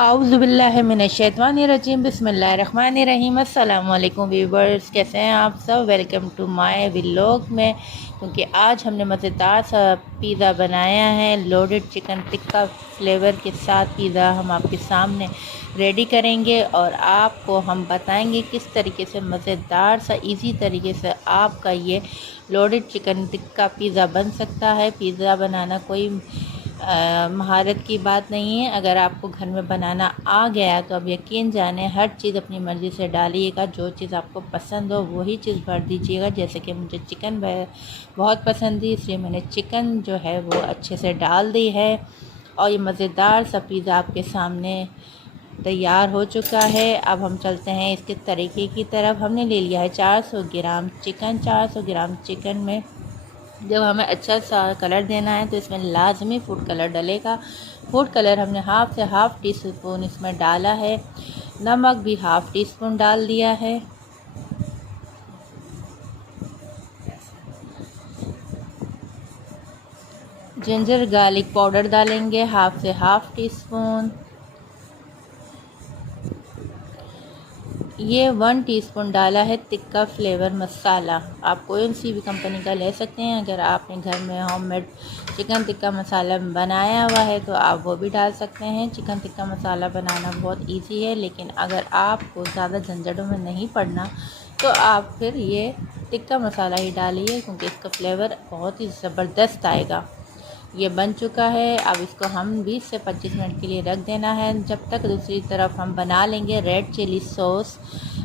आऊज़ुबिल्लाहिमिनश्शैतानिर्रजीम बिस्मिल्लाहिर्रहमानिर्रहीम। अस्सलाम वालेकुम व्यूवर्स, कैसे हैं आप सब। वेलकम टू माय व्लॉग में। क्योंकि आज हमने मज़ेदार सा पिज़्ज़ा बनाया है। लोडेड चिकन टिक्का फ्लेवर के साथ पिज़्ज़ा हम आपके सामने रेडी करेंगे और आपको हम बताएंगे किस तरीके से मज़ेदार सा इजी तरीके से आपका ये लोडेड चिकन टिक्का पिज़्ज़ा बन सकता है। पिज़्ज़ा बनाना कोई महारत की बात नहीं है। अगर आपको घर में बनाना आ गया तो अब यकीन जाने हर चीज़ अपनी मर्ज़ी से डालिएगा। जो चीज़ आपको पसंद हो वही चीज़ भर दीजिएगा। जैसे कि मुझे चिकन बहुत पसंद थी, इसलिए मैंने चिकन जो है वो अच्छे से डाल दी है। और ये मज़ेदार सा पिज़्ज़ा आपके सामने तैयार हो चुका है। अब हम चलते हैं इसके तरीके की तरफ। हमने ले लिया है 400 ग्राम चिकन। 400 ग्राम चिकन में जब हमें अच्छा सा कलर देना है तो इसमें लाजमी फूड कलर डलेगा। फूड कलर हमने हाफ़ से हाफ़ टी स्पून इसमें डाला है। नमक भी हाफ़ टी स्पून डाल दिया है। जिंजर गार्लिक पाउडर डालेंगे हाफ़ से हाफ़ टी स्पून। ये 1 टीस्पून डाला है टिक्का फ्लेवर मसाला। आप कोई सी भी कंपनी का ले सकते हैं। अगर आपने घर में होममेड चिकन टिक्का मसाला बनाया हुआ है तो आप वो भी डाल सकते हैं। चिकन टिक्का मसाला बनाना बहुत इजी है, लेकिन अगर आपको ज़्यादा झंझटों में नहीं पड़ना तो आप फिर ये टिक्का मसाला ही डालिए, क्योंकि इसका फ्लेवर बहुत ही ज़बरदस्त आएगा। ये बन चुका है। अब इसको हम 20 से 25 मिनट के लिए रख देना है, जब तक दूसरी तरफ हम बना लेंगे red chilli sauce.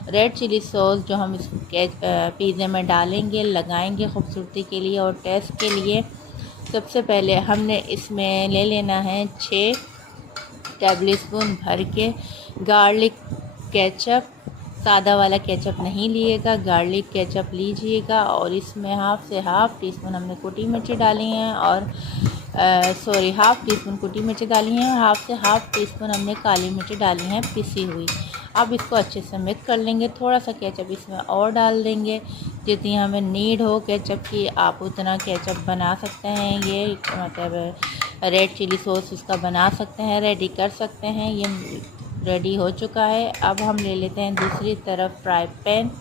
Red chilli sauce जो हम इस पिज़्ज़े में डालेंगे, लगाएंगे खूबसूरती के लिए और टेस्ट के लिए। सबसे पहले हमने इसमें ले लेना है 6 टेबल स्पून भर के गार्लिक केचप। सादा वाला केचप नहीं लिएगा, गार्लिक केचप लीजिएगा। और इसमें हाफ़ से हाफ़ टी स्पून हमने कुटी मिर्ची डाली हैं और हाफ़ टी स्पून कुटी मिर्ची डाली हैं और हाफ़ से हाफ़ टी स्पून हमने काली मिर्ची डाली हैं पिसी हुई। अब इसको अच्छे से मिक्स कर लेंगे। थोड़ा सा केचप इसमें और डाल देंगे, जितनी हमें नीड हो केचप की आप उतना केचप बना सकते हैं। ये मतलब रेड चिली सॉस इसका बना सकते हैं, रेडी कर सकते हैं। ये रेडी हो चुका है। अब हम ले लेते हैं दूसरी तरफ फ्राई पैन।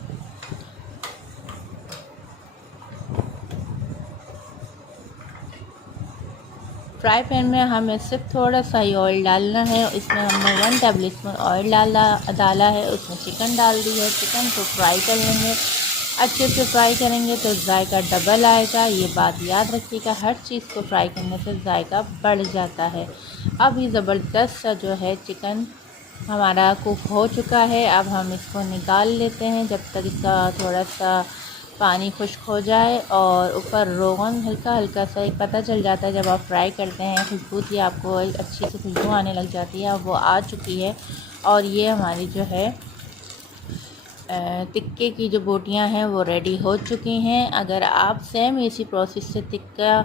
फ्राई पैन में हमें सिर्फ थोड़ा सा ही ऑयल डालना है। इसमें हमने 1 टेबल स्पून ऑयल डाला है। उसमें चिकन डाल दी है। चिकन को फ्राई कर लेंगे। अच्छे से फ्राई करेंगे तो जायका डबल आएगा। ये बात याद रखिएगा, हर चीज़ को फ्राई करने से जायका बढ़ जाता है। अब ये ज़बरदस्त सा जो है चिकन हमारा कुक हो चुका है। अब हम इसको निकाल लेते हैं, जब तक इसका थोड़ा सा पानी खुश्क हो जाए और ऊपर रोगन हल्का हल्का सा एक पता चल जाता है। जब आप फ्राई करते हैं खुशबू की आपको एक अच्छी सी खुशबू आने लग जाती है। अब वो आ चुकी है और ये हमारी जो है टिक्के की जो बोटियां हैं वो रेडी हो चुकी हैं। अगर आप सेम इसी प्रोसेस से टिक्का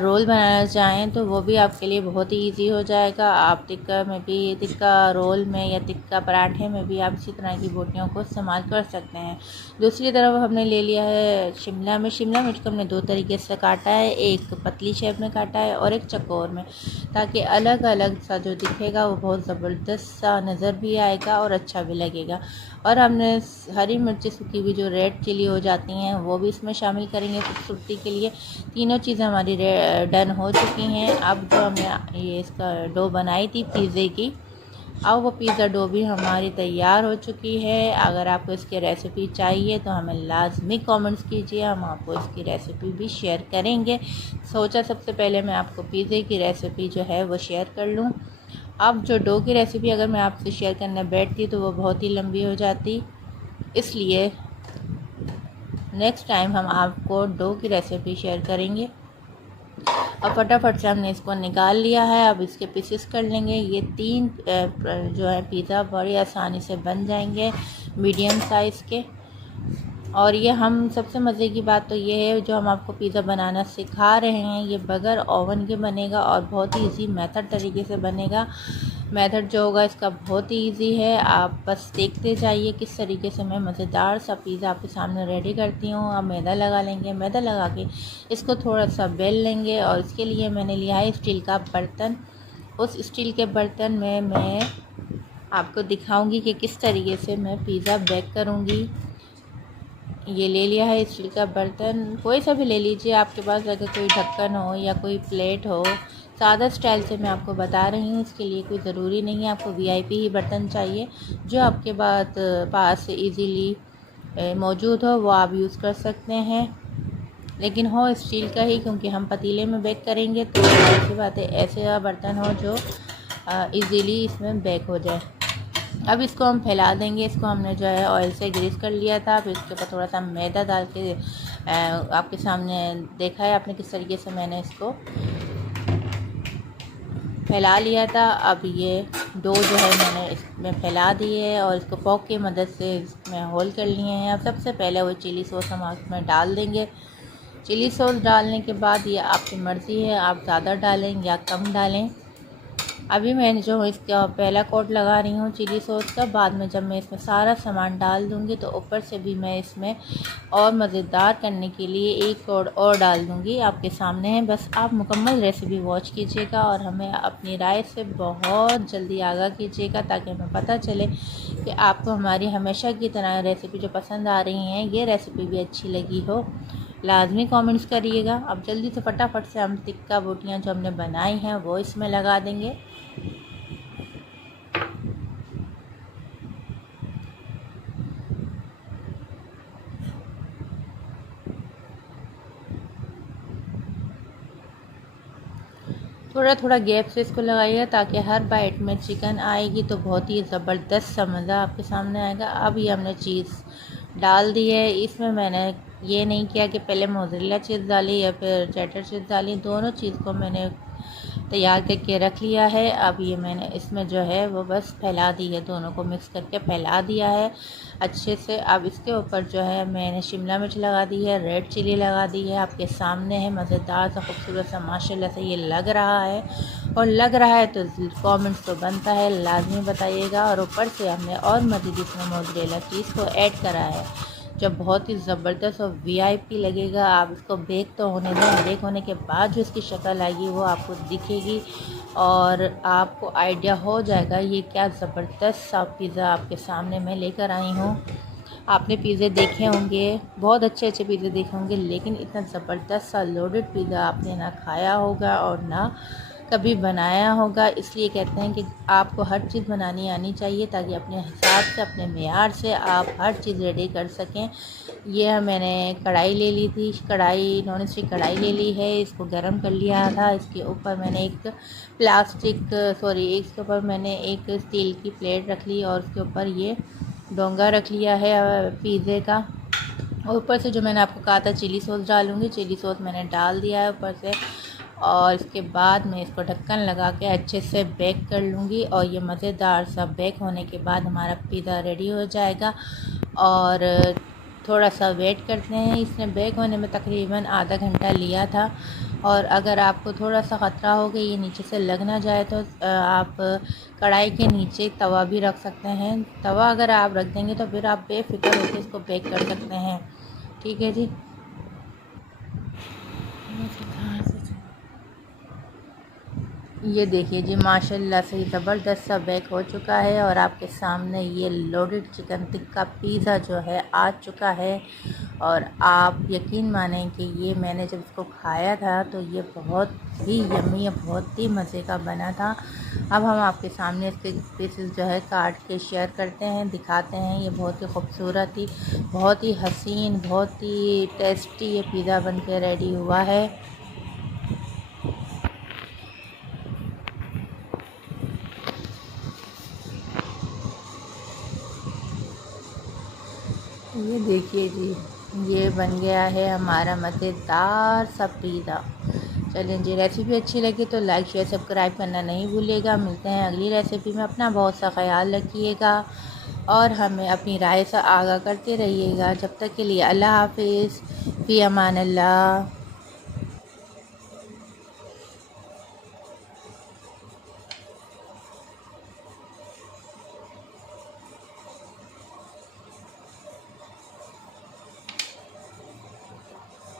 रोल बनाना चाहें तो वो भी आपके लिए बहुत ही इजी हो जाएगा। आप टिक्का रोल में या टिक्का पराठे में भी आप इसी तरह की बोटियों को इस्तेमाल कर सकते हैं। दूसरी तरफ हमने ले लिया है शिमला मिर्च। शिमला मिर्च को हमने 2 तरीके से काटा है, एक पतली शेप में काटा है और एक चकोर में, ताकि अलग अलग सा जो दिखेगा वो बहुत ज़बरदस्त सा नज़र भी आएगा और अच्छा भी लगेगा। और हमने हरी मिर्ची सूखी हुई जो रेड चिली हो जाती हैं वो भी इसमें शामिल करेंगे खूबसूरती के लिए। तीनों चीज़ें हमारी डन हो चुकी हैं। अब जो हमने ये इसका डो बनाई थी पिज़्ज़े की, अब वो पिज़्ज़ा डो भी हमारी तैयार हो चुकी है। अगर आपको इसकी रेसिपी चाहिए तो हमें लाजमी कमेंट्स कीजिए, हम आपको इसकी रेसिपी भी शेयर करेंगे। सोचा सबसे पहले मैं आपको पिज़्ज़े की रेसिपी जो है वो शेयर कर लूँ। अब जो डो की रेसिपी अगर मैं आपसे शेयर करने बैठती तो वो बहुत ही लंबी हो जाती, इसलिए नेक्स्ट टाइम हम आपको डो की रेसिपी शेयर करेंगे। अब फटाफट से हमने इसको निकाल लिया है। अब इसके पीसेस कर लेंगे। ये 3 जो है पिज़्ज़ा बड़ी आसानी से बन जाएंगे, मीडियम साइज़ के। और ये हम सबसे मज़े की बात तो ये है, जो हम आपको पिज़्ज़ा बनाना सिखा रहे हैं ये बगैर ओवन के बनेगा और बहुत ही इजी मेथड तरीके से बनेगा। मेथड जो होगा इसका बहुत ही इजी है, आप बस देखते जाइए किस तरीके से मैं मज़ेदार सा पिज़्ज़ा आपके सामने रेडी करती हूँ। अब मैदा लगा लेंगे। मैदा लगा के इसको थोड़ा सा बेल लेंगे और इसके लिए मैंने लिया है स्टील का बर्तन। उस स्टील के बर्तन में मैं आपको दिखाऊंगी कि किस तरीके से मैं पिज़्ज़ा बेक करूंगी। ये ले लिया है स्टील का बर्तन, कोई सा भी ले लीजिए आपके पास, अगर कोई ढक्कन हो या कोई प्लेट हो। सादा स्टाइल से मैं आपको बता रही हूँ, इसके लिए कोई ज़रूरी नहीं है आपको वीआईपी ही बर्तन चाहिए। जो आपके पास इजीली मौजूद हो वो आप यूज़ कर सकते हैं, लेकिन हो स्टील का ही, क्योंकि हम पतीले में बेक करेंगे तो ऐसी बात है ऐसे बर्तन हो जो इजीली इसमें बेक हो जाए। अब इसको हम फैला देंगे। इसको हमने जो है ऑयल से ग्रीस कर लिया था। फिर इसके ऊपर थोड़ा सा मैदा डाल के आपके सामने देखा है आपने किस तरीके से मैंने इसको फैला लिया था। अब ये डो जो है मैंने इसमें फैला दी है और इसको फोक की मदद से इसमें होल कर लिए हैं। अब सबसे पहले वो चिली सॉस हम इसमें डाल देंगे। चिली सॉस डालने के बाद ये आपकी मर्ज़ी है, आप ज़्यादा डालें या कम डालें। अभी मैं जो इसका पहला कोट लगा रही हूँ चिली सॉस का, बाद में जब मैं इसमें सारा सामान डाल दूँगी तो ऊपर से भी मैं इसमें और मज़ेदार करने के लिए एक कोट और डाल दूँगी। आपके सामने है, बस आप मुकम्मल रेसिपी वॉच कीजिएगा और हमें अपनी राय से बहुत जल्दी आगाह कीजिएगा, ताकि हमें पता चले कि आपको हमारी हमेशा की तरह रेसिपी जो पसंद आ रही हैं ये रेसिपी भी अच्छी लगी हो। लाजमी कमेंट्स करिएगा। अब जल्दी से फटाफट से हम टिक्का बोटियाँ जो हमने बनाई हैं वो इसमें लगा देंगे। थोड़ा थोड़ा गैप से इसको लगाइएगा ताकि हर बाइट में चिकन आएगी तो बहुत ही ज़बरदस्त सा मज़ा आपके सामने आएगा। अब ये हमने चीज़ डाल दी है। इसमें मैंने ये नहीं किया कि पहले मोज़रेला चीज़ डाली या फिर चेडर चीज़ डाली, दोनों चीज़ को मैंने तैयार करके रख लिया है। अब ये मैंने इसमें जो है वो बस फैला दी है, दोनों को मिक्स करके फैला दिया है अच्छे से। अब इसके ऊपर जो है मैंने शिमला मिर्च लगा दी है, रेड चिली लगा दी है। आपके सामने है, मज़ेदार सा खूबसूरत सा माशाल्लाह से ये लग रहा है, और लग रहा है तो कमेंट्स तो बनता है, लाजमी बताइएगा। और ऊपर से हमने और मज़ीद इसमें मोज़रेला चीज़ को ऐड करा है जो बहुत ही ज़बरदस्त और वीआईपी लगेगा। आप इसको बेक तो होने दें, बेक होने के बाद जो इसकी शक्ल आएगी वो आपको दिखेगी और आपको आइडिया हो जाएगा ये क्या ज़बरदस्त सा पिज़्ज़ा आपके सामने मैं लेकर आई हूँ। आपने पिज़्ज़े देखे होंगे, बहुत अच्छे अच्छे पिज़्ज़े देखे होंगे, लेकिन इतना ज़बरदस्त सा लोडेड पिज़्ज़ा आपने ना खाया होगा और ना कभी बनाया होगा। इसलिए कहते हैं कि आपको हर चीज़ बनानी आनी चाहिए ताकि अपने हिसाब से अपने मेयार से आप हर चीज़ रेडी कर सकें। ये मैंने कढ़ाई ले ली थी, कढ़ाई नॉन स्टिक कढ़ाई ले ली है, इसको गर्म कर लिया था। इसके ऊपर मैंने इसके ऊपर मैंने एक स्टील की प्लेट रख ली और उसके ऊपर ये डोंगा रख लिया है पिज़्ज़े का। और ऊपर से जो मैंने आपको कहा था चिली सॉस डालूँगी, चिली सॉस मैंने डाल दिया है ऊपर से। और इसके बाद मैं इसको ढक्कन लगा के अच्छे से बेक कर लूँगी और ये मज़ेदार सा बेक होने के बाद हमारा पिज़्ज़ा रेडी हो जाएगा। और थोड़ा सा वेट करते हैं, इसने बेक होने में तकरीबन आधा घंटा लिया था। और अगर आपको थोड़ा सा ख़तरा हो कि ये नीचे से लग ना जाए तो आप कढ़ाई के नीचे तवा भी रख सकते हैं। तवा अगर आप रख देंगे तो फिर आप बेफ़िक्र होकर इसको बेक कर सकते हैं। ठीक है जी। ये देखिए जी, माशाल्लाह से ज़बरदस्त सा बेक हो चुका है और आपके सामने ये लोडेड चिकन टिक्का पिज़्ज़ा जो है आ चुका है। और आप यकीन मानें कि ये मैंने जब इसको खाया था तो ये बहुत ही यम्मी, बहुत ही मज़े का बना था। अब हम आपके सामने इसके पीसेस जो है काट के शेयर करते हैं, दिखाते हैं। ये बहुत ही खूबसूरत ही, बहुत ही हसीन, बहुत ही टेस्टी ये पिज़्ज़ा बन के रेडी हुआ है। ये देखिए जी, ये बन गया है हमारा मज़ेदार सा पिज़्ज़ा। चलें जी, रेसिपी अच्छी लगी तो लाइक शेयर सब्सक्राइब करना नहीं भूलिएगा। मिलते हैं अगली रेसिपी में। अपना बहुत सा ख्याल रखिएगा और हमें अपनी राय से आगाह करते रहिएगा। जब तक के लिए अल्लाह हाफिज़, फ़ी अमान अल्लाह।